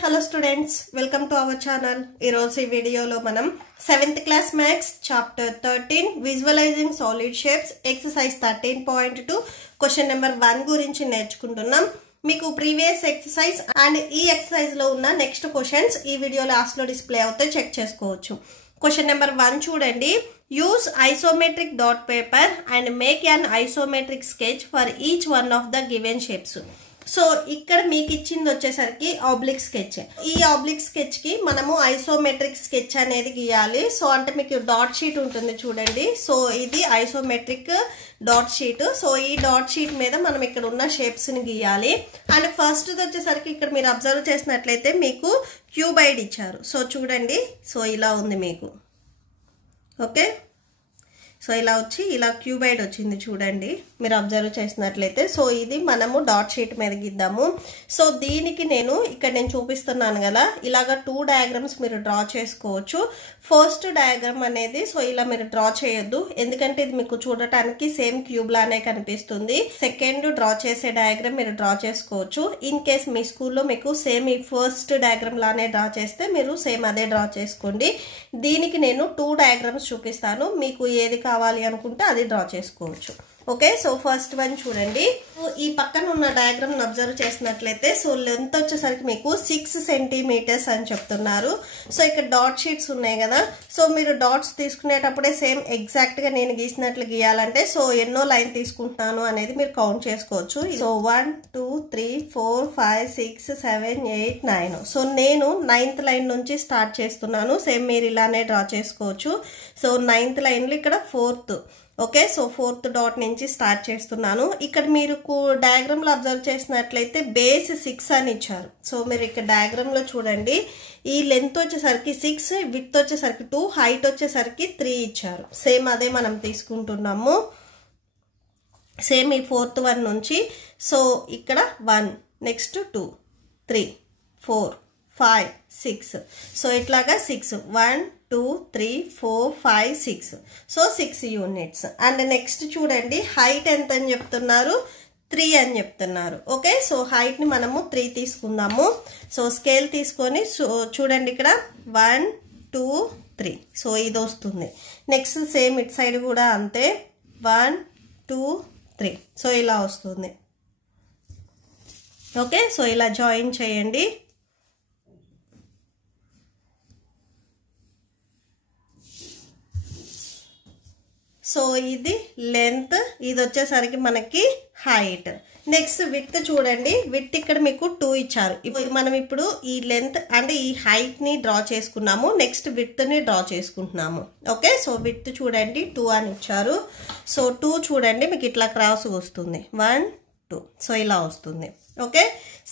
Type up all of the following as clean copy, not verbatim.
Hello students, welcome to our channel. Ee video lo manam 7th class maths chapter 13 visualizing solid shapes exercise 13.2 question number 1 గురించి నేర్చుకుంటున్నాం. మీకు previous exercise and ఈ exercise లో ఉన్న next questions ఈ video last లో display అవుతాయి, check చేసుకోవచ్చు. క్వశ్చన్ నెంబర్ 1 చూడండి. Use isometric dot paper and make an isometric sketch for each one of the given shapes. So ఇక్కడ మీకు ఇచ్చింది వచ్చేసరికి ఆబ్లిక్ స్కెచ్. ఈ ఆబ్లిక్ స్కెచ్ కి మనము ఐసోమెట్రిక్ స్కెచ్ అనేది గీయాలి. సో అంటే మీకు డాట్ షీట్ ఉంటుంది చూడండి. సో ఇది ఐసోమెట్రిక్ డాట్ షీట్. సో ఈ డాట్ షీట్ మీద మనం ఇక్కడ ఉన్న షేప్స్ ని గీయాలి. అండ్ ఫస్ట్ వచ్చేసరికి ఇక్కడ మీరు అబ్జర్వ్ చేసినట్లయితే మీకు క్యూబైడ్ ఇచ్చారు. సో చూడండి, సో ఇలా ఉంది మీకు. ఓకే, సో ఇలా వచ్చి ఇలా క్యూబైడ్ వచ్చింది చూడండి, మీరు అబ్జర్వ్ చేసినట్లయితే. సో ఇది మనము డాట్ షీట్ మీద గీద్దాము. సో దీనికి నేను చూపిస్తున్నాను కదా, ఇలాగా 2 డయాగ్రామ్స్ మీరు డ్రా చేసుకోవచ్చు. ఫస్ట్ డయాగ్రామ్ అనేది సో ఇలా మీరు డ్రా చేయొద్దు, ఎందుకంటే ఇది మీకు చూడటానికి సేమ్ క్యూబ్ లానే కనిపిస్తుంది. సెకండ్ డ్రా చేసే డయాగ్రామ్ మీరు డ్రా చేసుకోవచ్చు. ఇన్ కేస్ మీ స్కూల్లో మీకు సేమ్ ఈ ఫస్ట్ డయాగ్రామ్ లానే డ్రా చేస్తే మీరు సేమ్ అదే డ్రా చేసుకోండి. దీనికి నేను 2 డయాగ్రామ్స్ చూపిస్తాను, మీకు ఏది కావాలి అనుకుంటే అది డ్రా చేసుకోవచ్చు. ఓకే, సో ఫస్ట్ వన్ చూడండి. ఈ పక్కన ఉన్న డయాగ్రామ్ అబ్జర్వ్ చేసినట్లయితే సో లెంత్ వచ్చేసరికి మీకు 6 సెంటీమీటర్స్ అని చెప్తున్నారు. సో ఇక్కడ డాట్ షీట్స్ ఉన్నాయి కదా, సో మీరు డాట్స్ తీసుకునేటప్పుడే సేమ్ ఎగ్జాక్ట్ గా నేను గీసినట్లు గీయాలంటే సో ఎన్నో లైన్ తీసుకుంటున్నాను అనేది మీరు కౌంట్ చేసుకోవచ్చు. సో 1 2 3 4 5 6 7 8 9. సో నేను 9th లైన్ నుంచి స్టార్ట్ చేస్తున్నాను. సేమ్ మీరు ఇలానే డ్రా చేసుకోవచ్చు. సో 9th లైన్ లో ఇక్కడ 4th. Okay, so 4th dot నుంచి స్టార్ట్ చేస్తున్నాను. ఇక్కడ మీరు డయాగ్రామ్ లో అబ్జర్వ్ చేసినట్లయితే బేస్ 6 అని ఇచ్చారు. సో మీరు ఇక్కడ డయాగ్రామ్ లో చూడండి, ఈ లెంత్ వచ్చేసరికి 6, విడ్త్ వచ్చేసరికి 2, హైట్ వచ్చేసరికి 3 ఇచ్చారు. సేమ్ అదే మనం తీసుకుంటున్నాము. సేమ్ ఈ 4th వన్ నుంచి సో ఇక్కడ 1, నెక్స్ట్ 2 3 4 5 6. సో ఇట్లాగా 6 1 2 3 4 5 6. So 6 units. అండ్ నెక్స్ట్ చూడండి, హైట్ ఎంత అని చెప్తున్నారు, 3 అని చెప్తున్నారు. ఓకే, సో హైట్ ని మనము 3 తీసుకుందాము. సో స్కేల్ తీసుకొని సో చూడండి ఇక్కడ 1 2 3. సో ఇది వస్తుంది. నెక్స్ట్ సేమ్ ఇట్ సైడ్ కూడా అంతే 1 2 3. సో ఇలా వస్తుంది. ఓకే, సో ఇలా జాయిన్ చేయండి. సో ఇది లెంత్, ఇది వచ్చేసరికి మనకి హైట్. నెక్స్ట్ విడ్త్ చూడండి, విడ్త్ ఇక్కడ మీకు 2 ఇచ్చారు. మనం ఇప్పుడు ఈ లెంత్ అంటే ఈ హైట్ ని డ్రా చేసుకున్నాము, నెక్స్ట్ విడ్త్ ని డ్రా చేసుకుంటున్నాము. ఓకే, సో విడ్త్ చూడండి 2 అని ఇచ్చారు. సో 2 చూడండి మీకు ఇట్లా క్రాస్ వస్తుంది 1 2. సో ఇలా వస్తుంది. ఓకే,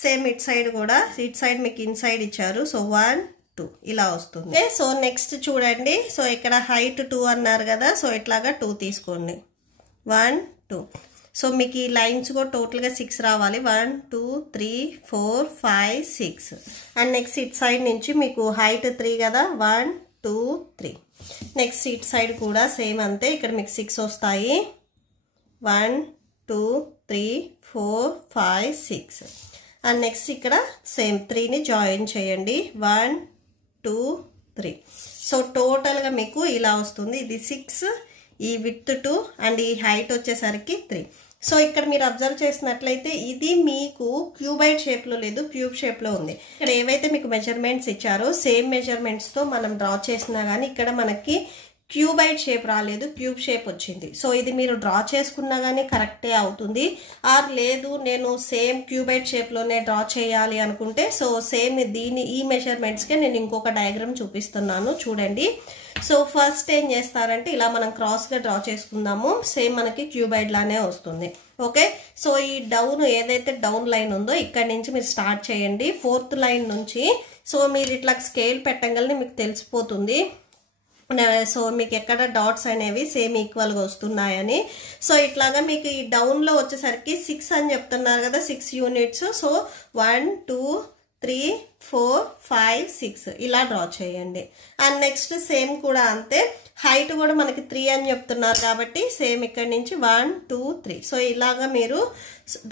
సేమ్ ఇట్ సైడ్ కూడా, ఇట్ సైడ్ మీకు ఇన్ సైడ్ ఇచ్చారు. సో 1 2 ఇలా వస్తుంది. సో నెక్స్ట్ చూడండి, సో ఇక్కడ హైట్ 2 అన్నారు కదా, సో ఇట్లాగా 2 తీసుకోండి 1 2. సో మీకు ఈ లైన్స్ కూడా టోటల్ గా 6 రావాలి. 1 2 3 4 5 6. అండ్ నెక్స్ట్ ఇట్ సైడ్ నుంచి మీకు హైట్ 3 కదా, 1 2 3. నెక్స్ట్ ఇట్ సైడ్ కూడా సేమ్ అంతే, ఇక్కడ మీకు 6 వస్తాయి 1 2 3 4 5 6. అండ్ నెక్స్ట్ ఇక్కడ సేమ్ 3 ని జాయిన్ చేయండి 1 2 3. సో టోటల్ గా మీకు ఇలా వస్తుంది. ఇది 6, ఈ విడ్త్ 2 అండ్ ఈ హైట్ వచ్చేసరికి 3. సో ఇక్కడ మీరు అబ్జర్వ్ చేసినట్లయితే ఇది మీకు క్యూబైడ్ షేప్ లో లేదు, క్యూబ్ షేప్ లో ఉంది. ఇక్కడ ఏవైతే మీకు మెజర్మెంట్స్ ఇచ్చారో సేమ్ మెజర్మెంట్స్ తో మనం డ్రా చేసినా గానీ ఇక్కడ మనకి క్యూబైడ్ షేప్ రాలేదు, క్యూబ్ షేప్ వచ్చింది. సో ఇది మీరు డ్రా చేసుకున్నా గానీ కరెక్టే అవుతుంది. ఆర్ లేదు నేను సేమ్ క్యూబైడ్ షేప్ లోనే డ్రా చేయాలి అనుకుంటే సో సేమ్ ఈ మెజర్మెంట్స్ కే నేను ఇంకొక డయాగ్రామ్ చూపిస్తున్నాను చూడండి. సో ఫస్ట్ ఏం చేస్తారంటే ఇలా మనం క్రాస్ గా డ్రా చేసుకుందాము, సేమ్ మనకి క్యూబైడ్ లానే వస్తుంది. ఓకే, సో ఈ డౌన్ ఏదైతే డౌన్ లైన్ ఉందో ఇక్కడ నుంచి మీరు స్టార్ట్ చేయండి 4th లైన్ నుంచి. సో మీరు ఇట్లా స్కేల్ పెట్టగలని మీకు తెలిసిపోతుంది. సో మీకు ఎక్కడ డాట్స్ అనేవి సేమ్ ఈక్వల్ గా వస్తున్నాయని. సో ఇట్లాగా మీకు ఈ డౌన్ లో వచ్చేసరికి 6 అని చెప్తున్నారు కదా, 6 యూనిట్స్. సో 1 2 3 4 5 6 ఇలా డ్రా చేయండి. అండ్ నెక్స్ట్ సేమ్ కూడా అంతే, హైట్ కూడా మనకి 3 అని చెప్తున్నారు కాబట్టి సేమ్ ఇక్కడ నుంచి 1 2 3. సో ఇలాగా మీరు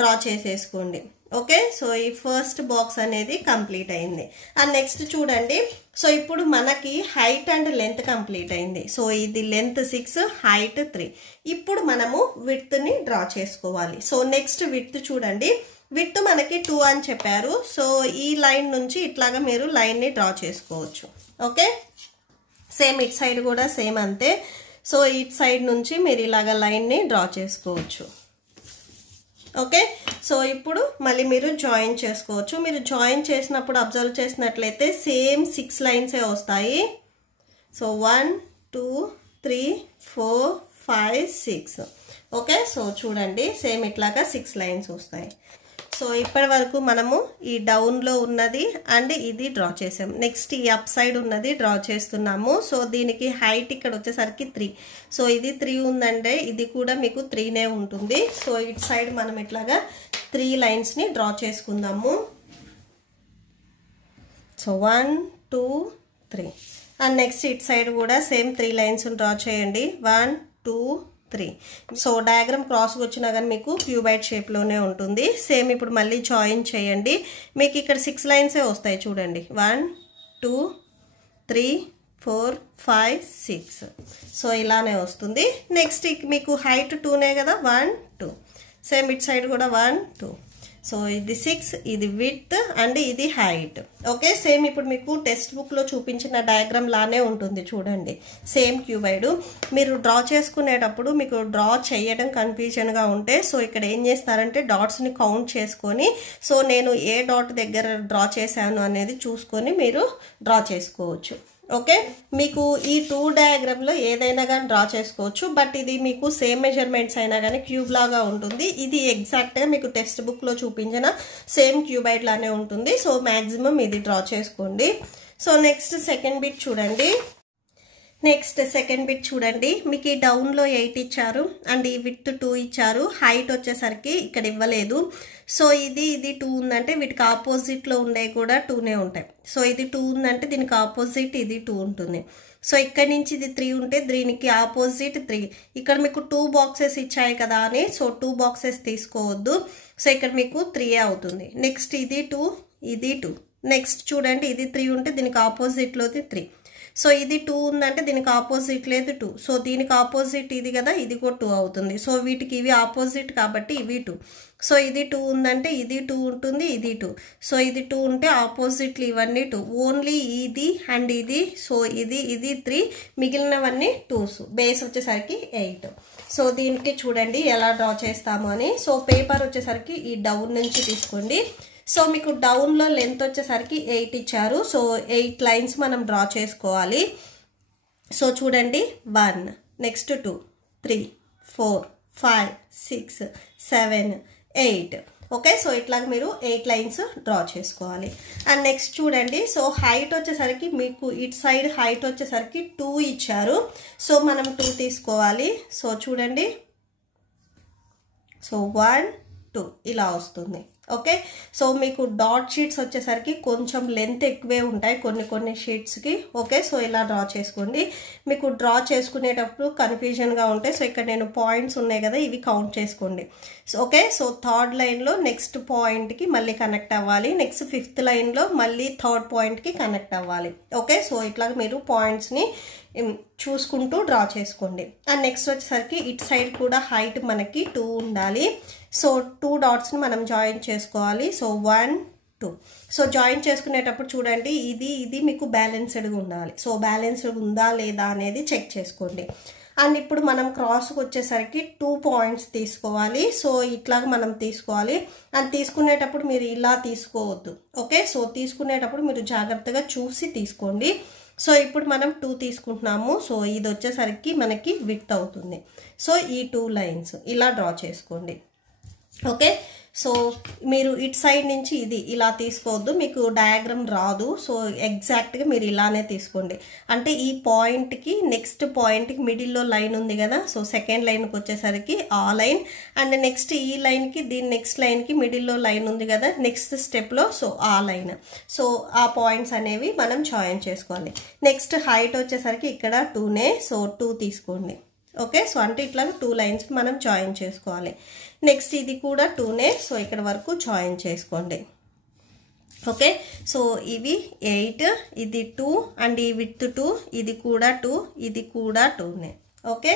డ్రా చేసేసుకోండి. ఓకే, సో ఈ ఫస్ట్ బాక్స్ అనేది కంప్లీట్ అయింది. అండ్ నెక్స్ట్ చూడండి, సో ఇప్పుడు మనకి హైట్ అండ్ లెంత్ కంప్లీట్ అయింది. సో ఇది లెంత్ 6, హైట్ 3. ఇప్పుడు మనము విడ్త్ని డ్రా చేసుకోవాలి. సో నెక్స్ట్ విడ్త్ చూడండి, విడ్త్ మనకి 2 అని చెప్పారు. సో ఈ లైన్ నుంచి ఇట్లాగా మీరు లైన్ని డ్రా చేసుకోవచ్చు. ఓకే, సేమ్ ఇట్ సైడ్ కూడా సేమ్ అంతే. సో ఇట్ సైడ్ నుంచి మీరు ఇలాగ లైన్ని డ్రా చేసుకోవచ్చు. ఓకే, సో ఇప్పుడు మళ్ళీ మీరు జాయిన్ చేసుకోవచ్చు. మీరు జాయిన్ చేసినప్పుడు అబ్జర్వ్ చేసినట్లయితే సేమ్ 6 లైన్సే వస్తాయి. సో 1 2 3 4 5 6. ఓకే, సో చూడండి సేమ్ ఇట్లాగా 6 లైన్స్ వస్తాయి. సో ఇప్పటి వరకు మనము ఈ డౌన్లో ఉన్నది అండ్ ఇది డ్రా చేసాం. నెక్స్ట్ ఈ అప్ సైడ్ ఉన్నది డ్రా చేస్తున్నాము. సో దీనికి హైట్ ఇక్కడ వచ్చేసరికి 3. సో ఇది 3 ఉందంటే ఇది కూడా మీకు 3నే ఉంటుంది. సో ఇట్ సైడ్ మనం ఇట్లాగా 3 లైన్స్ని డ్రా చేసుకుందాము. So 1 2 3. And next it side కూడా సేమ్ 3 లైన్స్ డ్రా చేయండి. 1 2 3. సో డయాగ్రామ్ క్రాస్గా వచ్చినా కానీ మీకు క్యూబైడ్ షేప్లోనే ఉంటుంది. సేమ్ ఇప్పుడు మళ్ళీ జాయిన్ చేయండి. మీకు ఇక్కడ 6 లైన్సే వస్తాయి చూడండి. 1 2 3 4 5 6. సో ఇలానే వస్తుంది. నెక్స్ట్ మీకు హైట్ 2నే కదా, 1 2. సేమ్ ఇట్ సైడ్ కూడా 1 2. సో ఇది 6, ఇది విడ్త్ అండ్ ఇది హైట్. ఓకే, సేమ్ ఇప్పుడు మీకు టెక్స్ట్ బుక్లో చూపించిన డయాగ్రామ్ లానే ఉంటుంది చూడండి. Same cuboid. మీరు డ్రా చేసుకునేటప్పుడు మీకు డ్రా చేయడం కన్ఫ్యూజన్గా ఉంటే సో ఇక్కడ ఏం చేస్తారంటే డాట్స్ని కౌంట్ చేసుకొని సో నేను ఏ డాట్ దగ్గర డ్రా చేశాను అనేది చూసుకొని మీరు డ్రా చేసుకోవచ్చు. ఓకే, మీకు ఈ 2 డయాగ్రామ్లో ఏదైనా కానీ డ్రా చేసుకోవచ్చు. బట్ ఇది మీకు సేమ్ మెజర్మెంట్స్ అయినా కానీ క్యూబ్ లాగా ఉంటుంది. ఇది ఎగ్జాక్ట్గా మీకు టెక్స్ట్ బుక్లో చూపించిన సేమ్ క్యూబైడ్ లానే ఉంటుంది. సో మ్యాక్సిమం ఇది డ్రా చేసుకోండి. సో నెక్స్ట్ సెకండ్ బిట్ చూడండి. మీకు ఈ డౌన్లో 8 ఇచ్చారు అండ్ ఈ విడ్త్ 2 ఇచ్చారు. హైట్ వచ్చేసరికి ఇక్కడ ఇవ్వలేదు. సో ఇది 2 ఉందంటే వీటికి ఆపోజిట్లో ఉండేవి కూడా 2నే ఉంటాయి. సో ఇది 2 ఉందంటే దీనికి ఆపోజిట్ ఇది 2 ఉంటుంది. సో ఇక్కడ నుంచి ఇది 3 ఉంటే దీనికి ఆపోజిట్ 3. ఇక్కడ మీకు 2 బాక్సెస్ ఇచ్చాయి కదా అని సో 2 బాక్సెస్ తీసుకోవద్దు. సో ఇక్కడ మీకు 3 అవుతుంది. నెక్స్ట్ ఇది 2, ఇది 2. నెక్స్ట్ చూడండి, ఇది 3 ఉంటే దీనికి ఆపోజిట్లోది 3. సో ఇది 2 ఉందంటే దీనికి ఆపోజిట్ లేదు 2. సో దీనికి ఆపోజిట్ ఇది కదా, ఇది కూడా 2 అవుతుంది. సో వీటికి ఇవి ఆపోజిట్ కాబట్టి ఇవి 2. సో ఇది 2 ఉందంటే ఇది 2 ఉంటుంది, ఇది 2. సో ఇది 2 ఉంటే ఆపోజిట్లు ఇవన్నీ 2. ఓన్లీ ఇది అండ్ ఇది. సో ఇది 3. మిగిలినవన్నీ 2s. బేస్ వచ్చేసరికి 8. సో దీనికి చూడండి ఎలా డ్రా చేస్తాము అని. సో పేపర్ వచ్చేసరికి ఈ డౌన్ నుంచి తీసుకోండి. సో మీకు డౌన్లో లెంత్ వచ్చేసరికి 8 ఇచ్చారు. సో 8 లైన్స్ మనం డ్రా చేసుకోవాలి. సో చూడండి 1, నెక్స్ట్ 2 3 4 5 6 7 8. ఓకే, సో ఇట్లాగ మీరు 8 లైన్స్ డ్రా చేసుకోవాలి. అండ్ నెక్స్ట్ చూడండి, సో హైట్ వచ్చేసరికి మీకు ఇట్ సైడ్ హైట్ వచ్చేసరికి 2 ఇచ్చారు. సో మనం 2 తీసుకోవాలి. సో చూడండి, సో 1 2 ఇలా వస్తుంది. ఓకే, సో మీకు డాట్ షీట్స్ వచ్చేసరికి కొంచెం లెంత్ ఎక్కువే ఉంటాయి కొన్ని షీట్స్కి. ఓకే, సో ఇలా డ్రా చేసుకోండి. మీకు డ్రా చేసుకునేటప్పుడు కన్ఫ్యూజన్గా ఉంటాయి. సో ఇక్కడ నేను పాయింట్స్ ఉన్నాయి కదా, ఇవి కౌంట్ చేసుకోండి. సో ఓకే, సో థర్డ్ లైన్లో నెక్స్ట్ పాయింట్కి మళ్ళీ కనెక్ట్ అవ్వాలి. నెక్స్ట్ 5th లైన్లో మళ్ళీ థర్డ్ పాయింట్కి కనెక్ట్ అవ్వాలి. ఓకే, సో ఇట్లా మీరు పాయింట్స్ని చూసుకుంటూ డ్రా చేసుకోండి. అండ్ నెక్స్ట్ వచ్చేసరికి ఇట్ సైడ్ కూడా హైట్ మనకి 2 ఉండాలి. సో 2 డాట్స్ని మనం జాయిన్ చేసుకోవాలి. సో 1 2. సో జాయిన్ చేసుకునేటప్పుడు చూడండి ఇది మీకు బ్యాలెన్స్డ్గా ఉండాలి. సో బ్యాలెన్స్డ్ ఉందా లేదా అనేది చెక్ చేసుకోండి. అండ్ ఇప్పుడు మనం క్రాస్కి వచ్చేసరికి 2 పాయింట్స్ తీసుకోవాలి. సో ఇట్లాగ మనం తీసుకోవాలి. అండ్ తీసుకునేటప్పుడు మీరు ఇలా తీసుకోవద్దు. ఓకే, సో తీసుకునేటప్పుడు మీరు జాగ్రత్తగా చూసి తీసుకోండి. సో ఇప్పుడు మనం 2 తీసుకుంటున్నాము. సో ఇది వచ్చేసరికి మనకి విడ్త్ అవుతుంది. సో ఈ 2 లైన్స్ ఇలా డ్రా చేసుకోండి. ఓకే, సో మీరు ఇట్ సైడ్ నుంచి ఇది ఇలా తీసుకోవద్దు, మీకు డయాగ్రామ్ రాదు. సో ఎగ్జాక్ట్గా మీరు ఇలానే తీసుకోండి. అంటే ఈ పాయింట్కి నెక్స్ట్ పాయింట్కి మిడిల్లో లైన్ ఉంది కదా, సో సెకండ్ లైన్కి వచ్చేసరికి ఆ లైన్ అండ్ నెక్స్ట్ ఈ లైన్కి దీని నెక్స్ట్ లైన్కి మిడిల్లో లైన్ ఉంది కదా నెక్స్ట్ స్టెప్లో, సో ఆ లైన్. సో ఆ పాయింట్స్ అనేవి మనం జాయిన్ చేసుకోవాలి. నెక్స్ట్ హైట్ వచ్చేసరికి ఇక్కడ 2నే. సో 2 తీసుకోండి. ఓకే సో అంటే ఇట్లా 2 లైన్స్ మనం జాయిన్ చేసుకోవాలి నెక్స్ట్ ఇది కూడా 2నే సో ఇక్కడ వరకు జాయిన్ చేసుకోండి ఓకే సో ఇవి 8 ఇది 2 అండ్ ఈ విడ్త్ 2 ఇది కూడా 2 ఇది కూడా 2నే ఓకే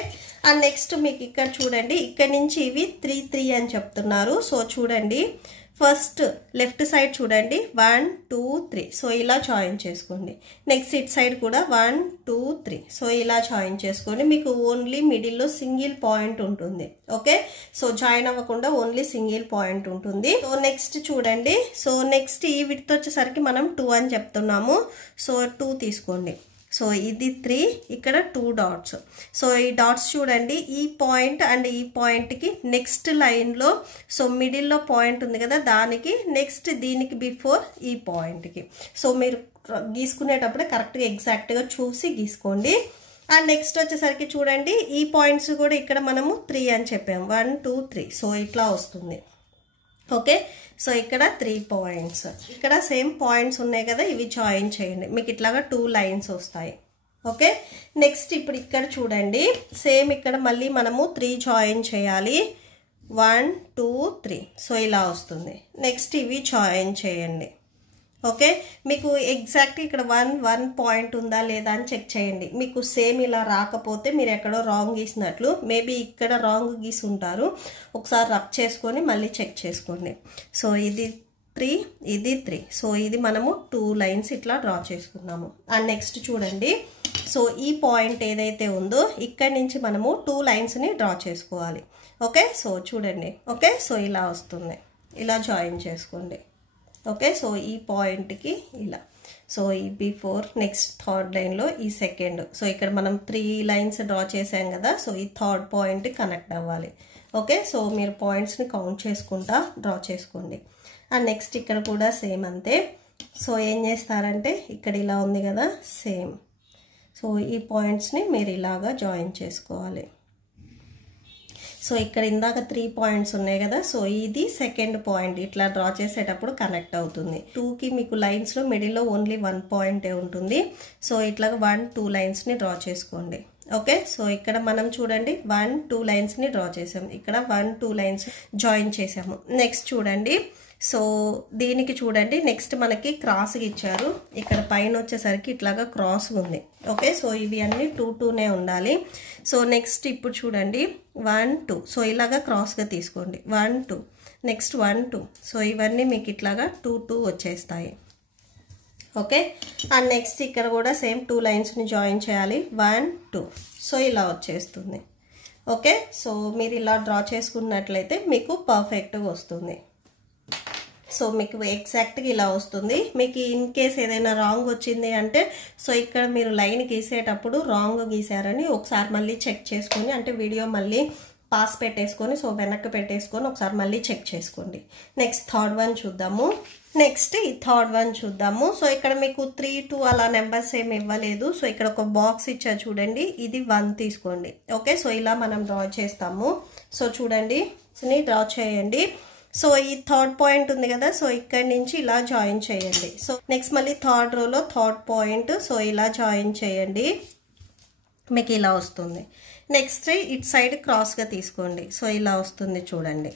అండ్ నెక్స్ట్ మీకు ఇక్కడ చూడండి ఇక్కడ నుంచి ఇవి 3 3 అని చెప్తున్నారు సో చూడండి ఫస్ట్ లెఫ్ట్ సైడ్ చూడండి 1 2 3 సో ఇలా జాయిన్ చేసుకోండి నెక్స్ట్ ఇట్ సైడ్ కూడా 1 2 3 సో ఇలా జాయిన్ చేసుకోండి మీకు ఓన్లీ మిడిల్లో సింగిల్ పాయింట్ ఉంటుంది ఓకే సో జాయిన్ అవ్వకుండా ఓన్లీ సింగిల్ పాయింట్ ఉంటుంది సో నెక్స్ట్ చూడండి సో నెక్స్ట్ ఈ విడ్త్ వచ్చేసరికి మనం 2 అని చెప్తున్నాము సో 2 తీసుకోండి సో ఇది 3 ఇక్కడ 2 డాట్స్ సో ఈ డాట్స్ చూడండి ఈ పాయింట్ అండ్ ఈ పాయింట్కి నెక్స్ట్ లైన్లో సో మిడిల్లో పాయింట్ ఉంది కదా దానికి నెక్స్ట్ దీనికి బిఫోర్ ఈ పాయింట్కి సో మీరు గీసుకునేటప్పుడే కరెక్ట్గా ఎగ్జాక్ట్గా చూసి గీసుకోండి అండ్ నెక్స్ట్ వచ్చేసరికి చూడండి ఈ పాయింట్స్ కూడా ఇక్కడ మనము 3 అని చెప్పాము 1 2 3 సో ఇట్లా వస్తుంది ఓకే సో ఇక్కడ 3 పాయింట్స్ ఇక్కడ సేమ్ పాయింట్స్ ఉన్నాయి కదా ఇవి జాయిన్ చేయండి మీకు ఇట్లాగా 2 లైన్స్ వస్తాయి ఓకే నెక్స్ట్ ఇప్పుడు ఇక్కడ చూడండి సేమ్ ఇక్కడ మళ్ళీ మనము 3 జాయిన్ చేయాలి 1 2 3 సో ఇలా వస్తుంది నెక్స్ట్ ఇవి జాయిన్ చేయండి ఓకే మీకు ఎగ్జాక్ట్ ఇక్కడ 1 పాయింట్ ఉందా లేదా అని చెక్ చేయండి మీకు సేమ్ ఇలా రాకపోతే మీరు ఎక్కడో రాంగ్ గీసినట్లు మేబీ ఇక్కడ రాంగ్ గీసి ఉంటారు ఒకసారి రబ్ చేసుకొని మళ్ళీ చెక్ చేసుకోండి సో ఇది 3 ఇది 3 సో ఇది మనము 2 లైన్స్ ఇట్లా డ్రా చేసుకున్నాము అండ్ నెక్స్ట్ చూడండి సో ఈ పాయింట్ ఏదైతే ఉందో ఇక్కడ నుంచి మనము 2 లైన్స్ని డ్రా చేసుకోవాలి ఓకే సో చూడండి ఓకే సో ఇలా వస్తుంది ఇలా జాయిన్ చేసుకోండి ఓకే సో ఈ పాయింట్కి ఇలా సో ఈ బిఫోర్ నెక్స్ట్ థర్డ్ లైన్లో ఈ సెకండ్ సో ఇక్కడ మనం 3 లైన్స్ డ్రా చేసాం కదా సో ఈ థర్డ్ పాయింట్ కనెక్ట్ అవ్వాలి ఓకే సో మీరు పాయింట్స్ని కౌంట్ చేసుకుంటా డ్రా చేసుకోండి అండ్ నెక్స్ట్ ఇక్కడ కూడా సేమ్ అంతే సో ఏం చేస్తారంటే ఇక్కడ ఇలా ఉంది కదా సేమ్ సో ఈ పాయింట్స్ని మీరు ఇలాగా జాయిన్ చేసుకోవాలి సో ఇక్కడ ఇందాక 3 పాయింట్స్ ఉన్నాయి కదా సో ఇది సెకండ్ పాయింట్ ఇట్లా డ్రా చేసేటప్పుడు కనెక్ట్ అవుతుంది 2కి మీకు లైన్స్లో మిడిల్లో ఓన్లీ 1 పాయింటే ఉంటుంది సో ఇట్లా 1 2 లైన్స్ని డ్రా చేసుకోండి ఓకే సో ఇక్కడ మనం చూడండి 1 2 లైన్స్ని డ్రా చేసాము ఇక్కడ 1 2 లైన్స్ జాయిన్ చేసాము నెక్స్ట్ చూడండి సో దీనికి చూడండి నెక్స్ట్ మనకి క్రాస్గా ఇచ్చారు ఇక్కడ పైన వచ్చేసరికి ఇట్లాగా క్రాస్ ఉంది ఓకే సో ఇవి అన్నీ 2 2నే ఉండాలి సో నెక్స్ట్ ఇప్పుడు చూడండి 1 2 సో ఇలాగా క్రాస్గా తీసుకోండి 1 2 నెక్స్ట్ 1 2 సో ఇవన్నీ మీకు ఇట్లాగా 2 2 వచ్చేస్తాయి ఓకే అండ్ నెక్స్ట్ ఇక్కడ కూడా సేమ్ 2 లైన్స్ని జాయిన్ చేయాలి 1 2 సో ఇలా వచ్చేస్తుంది ఓకే సో మీరు ఇలా డ్రా చేసుకున్నట్లయితే మీకు పర్ఫెక్ట్గా వస్తుంది సో మీకు ఎగ్జాక్ట్గా ఇలా వస్తుంది మీకు ఇన్ కేస్ ఏదైనా రాంగ్ వచ్చింది అంటే సో ఇక్కడ మీరు లైన్ గీసేటప్పుడు రాంగ్ గీసారని ఒకసారి మళ్ళీ చెక్ చేసుకొని అంటే వీడియో మళ్ళీ పాస్ పెట్టేసుకొని సో వెనక్కి పెట్టేసుకొని ఒకసారి మళ్ళీ చెక్ చేసుకోండి నెక్స్ట్ థర్డ్ వన్ చూద్దాము నెక్స్ట్ ఈ థర్డ్ వన్ చూద్దాము సో ఇక్కడ మీకు 3 2 అలా నెంబర్స్ ఏమి ఇవ్వలేదు సో ఇక్కడ ఒక బాక్స్ ఇచ్చా చూడండి ఇది 1 తీసుకోండి ఓకే సో ఇలా మనం డ్రా చేస్తాము సో చూడండి డ్రా చేయండి సో ఈ థర్డ్ పాయింట్ ఉంది కదా సో ఇక్కడ నుంచి ఇలా జాయిన్ చేయండి సో నెక్స్ట్ మళ్ళీ థర్డ్ రోలో థర్డ్ పాయింట్ సో ఇలా జాయిన్ చేయండి మీకు ఇలా వస్తుంది నెక్స్ట్ ఇట్ సైడ్ క్రాస్గా తీసుకోండి సో ఇలా వస్తుంది చూడండి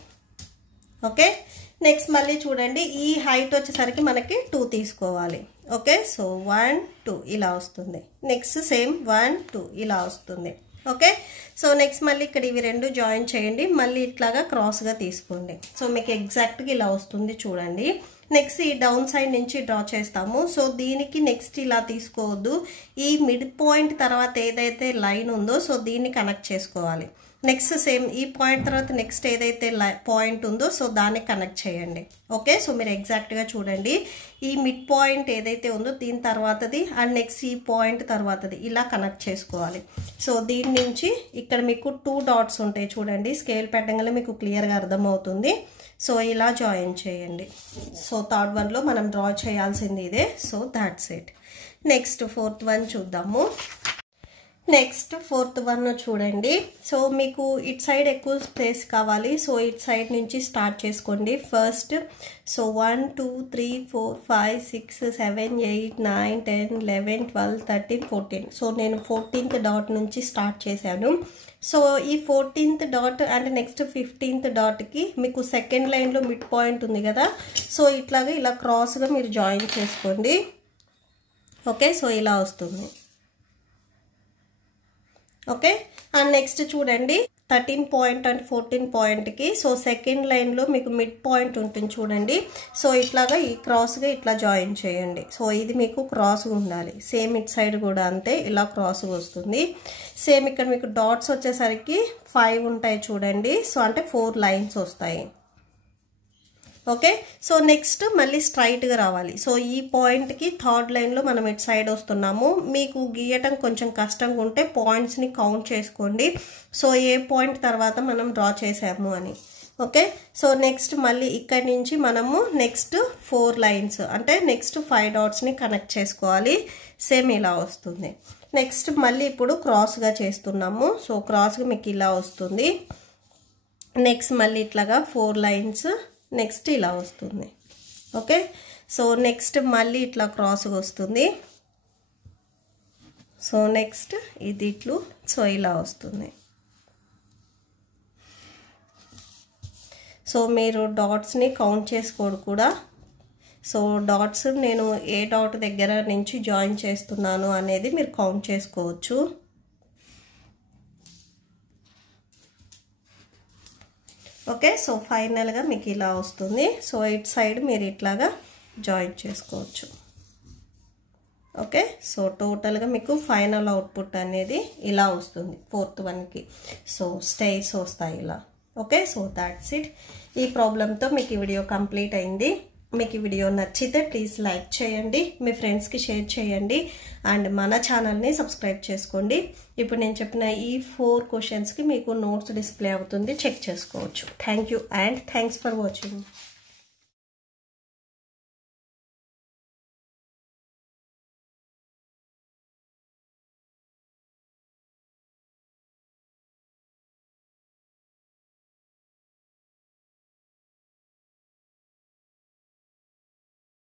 ఓకే నెక్స్ట్ మళ్ళీ చూడండి ఈ హైట్ వచ్చేసరికి మనకి 2 తీసుకోవాలి ఓకే సో 1 2 ఇలా వస్తుంది నెక్స్ట్ సేమ్ 1 2 ఇలా వస్తుంది ఓకే సో నెక్స్ట్ మళ్ళీ ఇక్కడ ఇవి 2 జాయిన్ చేయండి మళ్ళీ ఇట్లాగా క్రాస్గా తీసుకోండి సో మీకు ఎగ్జాక్ట్గా ఇలా వస్తుంది చూడండి నెక్స్ట్ ఈ డౌన్ సైడ్ నుంచి డ్రా చేస్తాము సో దీనికి నెక్స్ట్ ఇలా తీసుకోవద్దు ఈ మిడ్ పాయింట్ తర్వాత ఏదైతే లైన్ ఉందో సో దీన్ని కనెక్ట్ చేసుకోవాలి నెక్స్ట్ సేమ్ ఈ పాయింట్ తర్వాత నెక్స్ట్ ఏదైతే పాయింట్ ఉందో సో దాన్ని కనెక్ట్ చేయండి ఓకే సో మీరు ఎగ్జాక్ట్గా చూడండి ఈ మిడ్ పాయింట్ ఏదైతే ఉందో దీని తర్వాతది అండ్ నెక్స్ట్ ఈ పాయింట్ తర్వాతది ఇలా కనెక్ట్ చేసుకోవాలి సో దీని నుంచి ఇక్కడ మీకు 2 డాట్స్ ఉంటాయి చూడండి స్కేల్ పెట్టగానే మీకు క్లియర్గా అర్థమవుతుంది సో ఇలా జాయిన్ చేయండి సో థర్డ్ వన్లో మనం డ్రా చేయాల్సింది ఇదే so that's it next fourth one చూద్దాము నెక్స్ట్ ఫోర్త్ వన్ చూడండి. సో మీకు ఇట్ సైడ్ ఎక్కువ స్పేస్ కావాలి, సో ఇట్ సైడ్ నుంచి స్టార్ట్ చేసుకోండి ఫస్ట్. సో 1 2 3 4 5 6 7 8 9 10 11 12 13 14. సో నేను 14th డాట్ నుంచి స్టార్ట్ చేశాను. సో ఈ 14th dot and next 15th డాట్కి మీకు సెకండ్ లైన్లో మిడ్ పాయింట్ ఉంది కదా, సో ఇట్లాగా ఇలా క్రాస్గా మీరు జాయిన్ చేసుకోండి. ఓకే, సో ఇలా వస్తుంది. ఓకే, అండ్ నెక్స్ట్ చూడండి 13 పాయింట్ అండ్ 14 పాయింట్కి సో సెకండ్ లైన్లో మీకు మిడ్ పాయింట్ ఉంటుంది చూడండి. సో ఇట్లాగా ఈ క్రాస్గా ఇట్లా జాయిన్ చేయండి. సో ఇది మీకు క్రాస్గా ఉండాలి. సేమ్ ఇట్ సైడ్ కూడా అంతే, ఇలా క్రాస్గా వస్తుంది. సేమ్ ఇక్కడ మీకు డాట్స్ వచ్చేసరికి 5 ఉంటాయి చూడండి. సో అంటే 4 లైన్స్ వస్తాయి. ఓకే, సో నెక్స్ట్ మళ్ళీ స్ట్రైట్గా రావాలి. సో ఈ పాయింట్కి థర్డ్ లైన్లో మనం ఇటు సైడ్ వస్తున్నాము. మీకు గీయటం కొంచెం కష్టంగా ఉంటే పాయింట్స్ని కౌంట్ చేసుకోండి. సో ఏ పాయింట్ తర్వాత మనం డ్రా చేసాము అని. ఓకే, సో నెక్స్ట్ మళ్ళీ ఇక్కడి నుంచి మనము నెక్స్ట్ 4 లైన్స్ అంటే నెక్స్ట్ 5 డాట్స్ని కనెక్ట్ చేసుకోవాలి. సేమ్ ఇలా వస్తుంది. నెక్స్ట్ మళ్ళీ ఇప్పుడు క్రాస్గా చేస్తున్నాము. సో క్రాస్గా మీకు ఇలా వస్తుంది. నెక్స్ట్ మళ్ళీ ఇట్లాగా 4 లైన్స్, నెక్స్ట్ ఇలా వస్తుంది. ఓకే, సో నెక్స్ట్ మళ్ళీ ఇట్లా క్రాస్గా వస్తుంది. సో నెక్స్ట్ ఇది ఇట్లు, సో ఇలా వస్తుంది. సో మీరు డాట్స్ని కౌంట్ చేసుకోడు కూడా. సో డాట్స్ నేను ఏ డాట్ దగ్గర నుంచి జాయిన్ చేస్తున్నాను అనేది మీరు కౌంట్ చేసుకోవచ్చు. ఓకే, సో ఫైనల్గా మీకు ఇలా వస్తుంది. సో ఇట్ సైడ్ మీరు ఇట్లాగా జాయిన్ చేసుకోవచ్చు. ఓకే, సో టోటల్గా మీకు ఫైనల్ అవుట్పుట్ అనేది ఇలా వస్తుంది 4th వన్కి. సో స్టైర్స్ వస్తాయి ఇలా. Okay, so that's it. ఈ ప్రాబ్లంతో మీకు ఈ వీడియో కంప్లీట్ అయింది. మీకు ఈ వీడియో నచ్చితే ప్లీజ్ లైక్ చేయండి, మీ ఫ్రెండ్స్కి షేర్ చేయండి, అండ్ మన ఛానల్ని సబ్స్క్రైబ్ చేసుకోండి. ఇప్పుడు నేను చెప్పిన ఈ 4 క్వశ్చన్స్కి మీకు నోట్స్ డిస్ప్లే అవుతుంది, చెక్ చేసుకోవచ్చు. Thank you and thanks for watching.